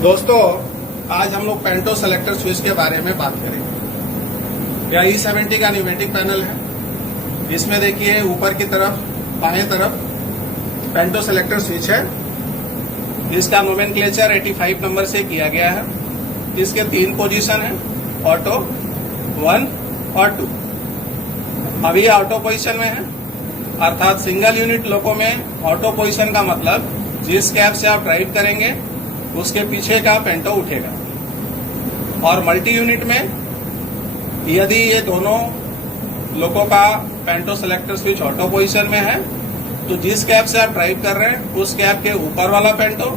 दोस्तों, आज हम लोग पेंटो सेलेक्टर स्विच के बारे में बात करेंगे। यह E70 का न्यूमेटिक पैनल है। इसमें देखिए ऊपर की तरफ बाएं तरफ पेंटो सेलेक्टर स्विच है। इसका नोमेनक्लेचर 85 नंबर से किया गया है। इसके 3 पोजीशन है, ऑटो, 1 और 2। अभी ऑटो पोजीशन में है, अर्थात सिंगल यूनिट लोको में ऑटो पोजीशन का मतलब जिस कैब से आप ड्राइव करेंगे उसके पीछे का पेंटो उठेगा। और मल्टी यूनिट में यदि ये दोनों लोगों का पेंटो सेलेक्टर स्विच ऑटो पोजीशन में है तो जिस कैब से आप ड्राइव कर रहे हैं उस कैब के ऊपर वाला पेंटो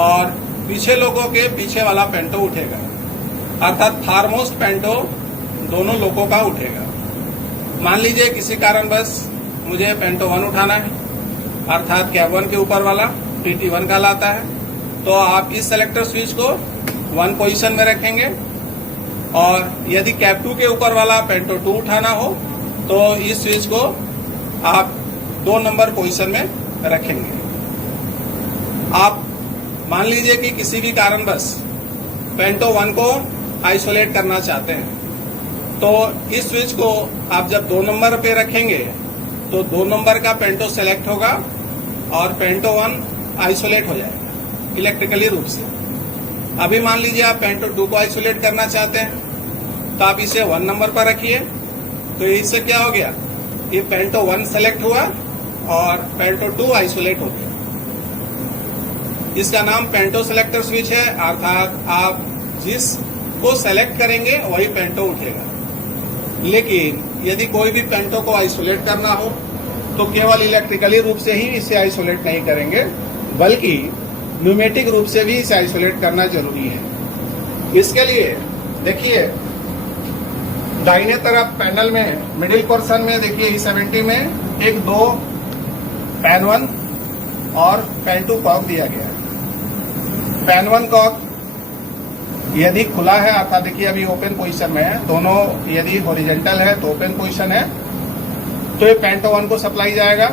और पीछे लोगों के पीछे वाला पेंटो उठेगा, अर्थात फारमोस्ट पेंटो दोनों लोगों का उठेगा। मान लीजिए किसी कारणवश मुझे पेंटो 1 उठाना है, अर्थात कैब 1 के ऊपर वाला PT1 कहलाता है, तो आप इस सेलेक्टर स्विच को 1 पोजीशन में रखेंगे। और यदि कैब 2 के ऊपर वाला पेंटो 2 उठाना हो तो इस स्विच को आप 2 नंबर पोजीशन में रखेंगे। आप मान लीजिए कि किसी भी कारणवश पेंटो 1 को आइसोलेट करना चाहते हैं, तो इस स्विच को आप जब 2 नंबर पे रखेंगे तो 2 नंबर का पेंटो सेलेक्ट होगा और पेंटो 1 आइसोलेट हो जाएगा इलेक्ट्रिकली रूप से। अभी मान लीजिए आप पेंटो 2 को आइसोलेट करना चाहते हैं तो आप इसे 1 नंबर पर रखिए। तो इससे क्या हो गया, ये पेंटो 1 सेलेक्ट हुआ और पेंटो 2 आइसोलेट हो गया। इसका नाम पेंटो सेलेक्टर स्विच है, अर्थात आप जिस को सेलेक्ट करेंगे वही पेंटो उठेगा। लेकिन यदि कोई भी पेंटो को आइसोलेट करना हो तो केवल इलेक्ट्रिकली रूप से ही इसे आइसोलेट नहीं करेंगे, बल्कि न्यूमेटिक रूप से भी इसे आइसोलेट करना जरूरी है। इसके लिए देखिए दाहिने तरफ पैनल में मिडिल पोर्शन में देखिए E70 में एक 2 पैन 1 और पैन 2 कॉक दिया गया है। पैन 1 कॉक यदि खुला है, अर्थात देखिए अभी ओपन पोजीशन में है, दोनों यदि हॉरिजॉन्टल है तो ओपन पोजीशन है, तो ये पेंटो 1 को सप्लाई जाएगा।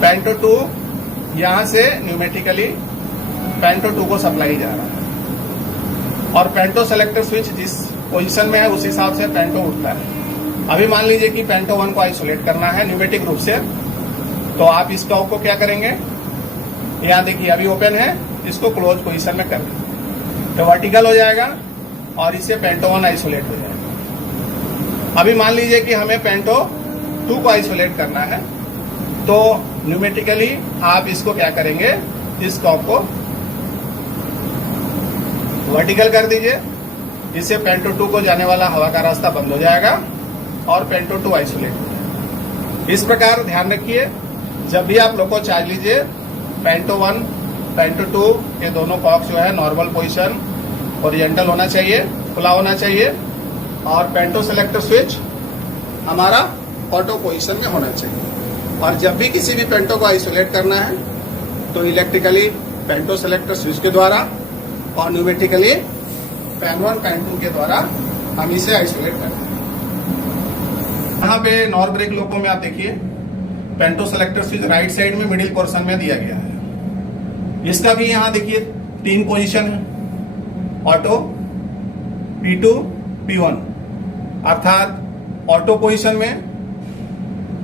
पेंटो 2 यहां से न्यूमेटिकली पेंटो 2 को सप्लाई जा रहा है और पेंटो सेलेक्टर स्विच जिस पोजीशन में है उस हिसाब से पेंटो उठता है। अभी मान लीजिए कि पेंटो 1 को आइसोलेट करना है न्यूमेटिक रूप से, तो आप इस कॉक को क्या करेंगे, यहां देखिए अभी ओपन है, इसको क्लोज पोजीशन में कर देंगे तो वर्टिकल हो जाएगा और इससे पेंटो 1 आइसोलेट हो जाएगा। अभी मान लीजिए कि हमें पेंटो 2 को आइसोलेट करना है, तो न्यूमेटिकली आप इसको क्या करेंगे, इस कॉक को वर्टिकल कर दीजिए, इससे पेंटो 2 को जाने वाला हवा का रास्ता बंद हो जाएगा और पेंटो 2 आइसोलेट हो जाएगा। इस प्रकार ध्यान रखिए, जब भी आप लोको चार्ज लीजिए पेंटो 1 पेंटो 2 ये दोनों कॉक जो है नॉर्मल पोजीशन हॉरिजॉन्टल होना चाहिए, खुला होना चाहिए, और पेंटो सेलेक्टर स्विच हमारा ऑटो पोजीशन में होना चाहिए। और जब भी किसी भी पेंटो को आइसोलेट करना है तो इलेक्ट्रिकली पेंटो सेलेक्टर स्विच के द्वारा और न्यूमेटिकली पैन 1 पैन 2 के द्वारा हम इसे आइसोलेट करते हैं। यहाँ पे नॉर ब्रेक लोको में आप देखिए पेंटो सेलेक्टर स्विच राइट साइड में मिडिल पोर्शन में दिया गया है। इसका भी यहाँ देखिए 3 पोजीशन है, ऑटो, P2, P1, अर्थात ऑटो पोजीशन में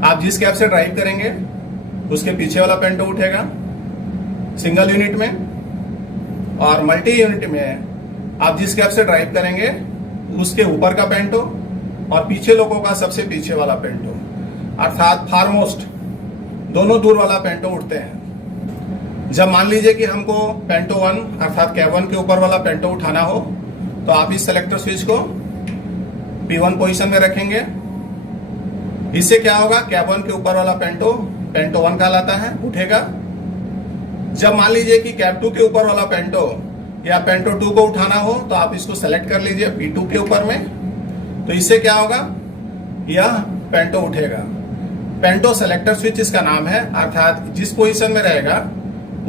आप जिस कैब से ड्राइव करेंगे उसके पीछे वाला पेंटो उठेगा सिंगल यूनिट में, और मल्टी यूनिट में आप जिस कैब से ड्राइव करेंगे उसके ऊपर का पेंटो और पीछे लोगों का सबसे पीछे वाला पेंटो, अर्थात फारमोस्ट दोनों दूर वाला पेंटो उठते हैं। जब मान लीजिए कि हमको पेंटो 1 अर्थात कैब 1 के ऊपर वाला पेंटो उठाना हो तो आप इस सेलेक्टर स्विच को P1 पोजीशन में रखेंगे। इससे क्या होगा, कैब 1 के ऊपर वाला पेंटो 1 कहलाता है, उठेगा। जब मान लीजिए कि कैब 2 के ऊपर वाला पेंटो या पेंटो 2 को उठाना हो तो आप इसको सेलेक्ट कर लीजिए P2 के ऊपर में, तो इससे क्या होगा, यह पेंटो उठेगा। पेंटो सेलेक्टर स्विच इसका नाम है, अर्थात जिस पोजीशन में रहेगा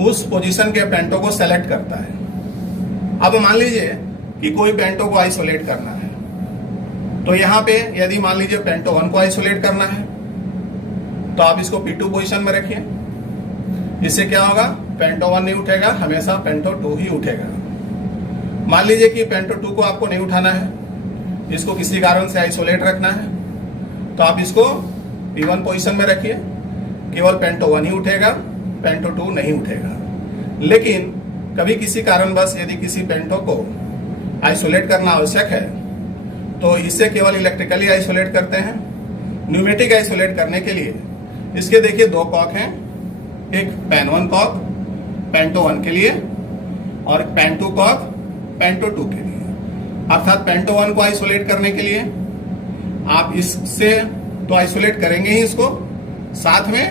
उस पोजीशन के पेंटो को सेलेक्ट करता है। अब मान लीजिए कि कोई पेंटो को आइसोलेट करना है, तो यहाँ पे यदि मान लीजिए पेंटो 1 को आइसोलेट करना है तो आप इसको P2 पोजीशन में रखिए। इससे क्या होगा, पेंटो 1 नहीं उठेगा, हमेशा पेंटो 2 ही उठेगा। मान लीजिए कि पेंटो 2 को आपको नहीं उठाना है, इसको किसी कारण से आइसोलेट रखना है, तो आप इसको P1 पोजीशन में रखिए, केवल पेंटो 1 ही उठेगा, पेंटो 2 नहीं उठेगा। लेकिन कभी किसी कारणवश यदि किसी पेंटो को आइसोलेट करना आवश्यक है तो इससे केवल इलेक्ट्रिकली आइसोलेट करते हैं। न्यूमेटिक आइसोलेट करने के लिए इसके देखिए 2 कॉक हैं, एक पैन 1 कॉक पेंटो 1 के लिए और पैन 2 कॉक पेंटो 2 के लिए। अर्थात पेंटो 1 को आइसोलेट करने के लिए आप इससे तो आइसोलेट करेंगे ही इसको, साथ में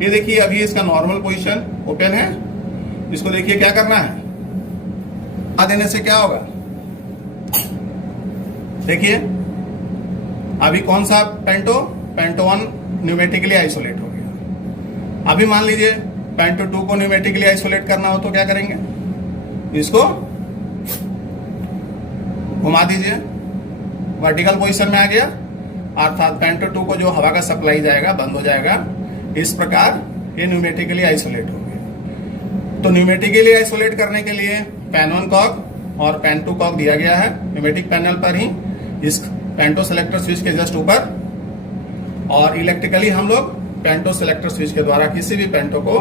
ये देखिए अभी इसका नॉर्मल पोजीशन ओपन है, इसको देखिए क्या करना है, देने से क्या होगा, देखिए अभी कौन सा पेंटो 1 न्यूमेटिकली आइसोलेट हो गया। अभी मान लीजिए पेंटो 2 को न्यूमेटिकली आइसोलेट करना हो तो क्या करेंगे, इसको घुमा दीजिए, वर्टिकल पोजीशन में आ गया, अर्थात पेंटो 2 को जो हवा का सप्लाई जाएगा बंद हो जाएगा। इस प्रकार ये न्यूमेटिकली आइसोलेट हो गया। तो न्यूमेटिकली आइसोलेट करने के लिए पैन 1 कॉक और पैन 2 कॉक दिया गया है न्यूमेटिक पैनल पर ही, इस पेंटो सेलेक्टर स्विच के जस्ट ऊपर, और इलेक्ट्रिकली हम लोग पेंटो सेलेक्टर स्विच के द्वारा किसी भी पेंटो को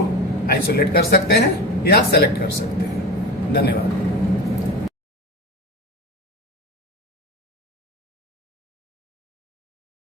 आइसोलेट कर सकते हैं या सेलेक्ट कर सकते हैं। धन्यवाद।